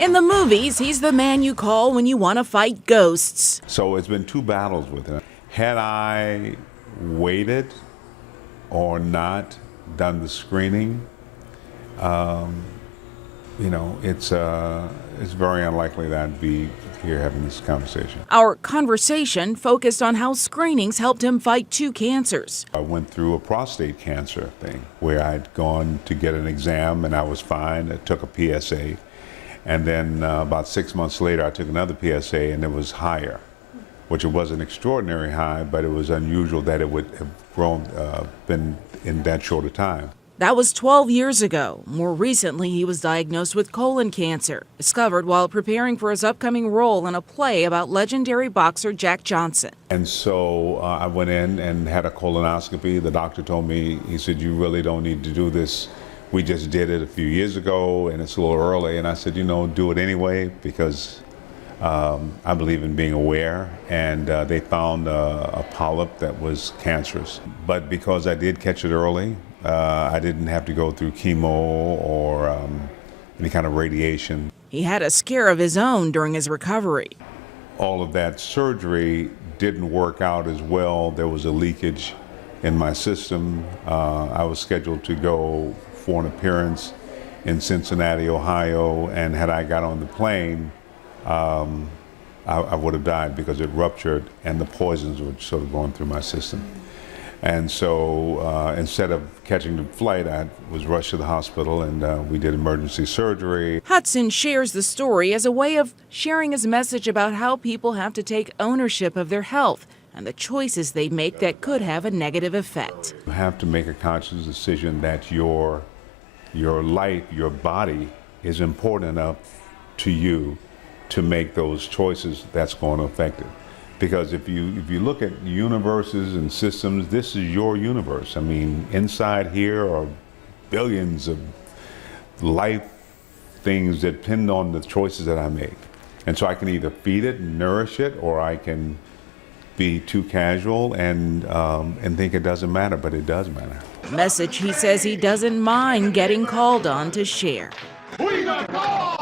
In the movies, he's the man you call when you want to fight ghosts. So it's been 2 battles with him. Had I waited or not done the screening, it's very unlikely that I'd be here having this conversation. Our conversation focused on how screenings helped him fight 2 cancers. I went through a prostate cancer thing where I'd gone to get an exam and I was fine. I took a PSA. And then about 6 months later, I took another PSA and it was higher, which it wasn't extraordinary high, but it was unusual that it would have been in that short a time. That was 12 years ago. More recently, he was diagnosed with colon cancer, discovered while preparing for his upcoming role in a play about legendary boxer Jack Johnson. And so I went in and had a colonoscopy. The doctor told me, he said, "You really don't need to do this. We just did it a few years ago and it's a little early." And I said, do it anyway because I believe in being aware. And they found a polyp that was cancerous. But because I did catch it early, I didn't have to go through chemo or any kind of radiation. He had a scare of his own during his recovery. All of that surgery didn't work out as well. There was a leakage in my system. I was scheduled to go for an appearance in Cincinnati, Ohio, and had I got on the plane, I would have died because it ruptured and the poisons were sort of going through my system. And so instead of catching the flight, I was rushed to the hospital and we did emergency surgery. Hudson shares the story as a way of sharing his message about how people have to take ownership of their health and the choices they make that could have a negative effect. You have to make a conscious decision that your life, your body is important enough to you to make those choices that's going to affect it. Because if you look at universes and systems, this is your universe. I mean, inside here are billions of life things that depend on the choices that I make. And so I can either feed it and nourish it, or I can be too casual and think it doesn't matter, but it does matter. A message he says he doesn't mind getting called on to share. We got called!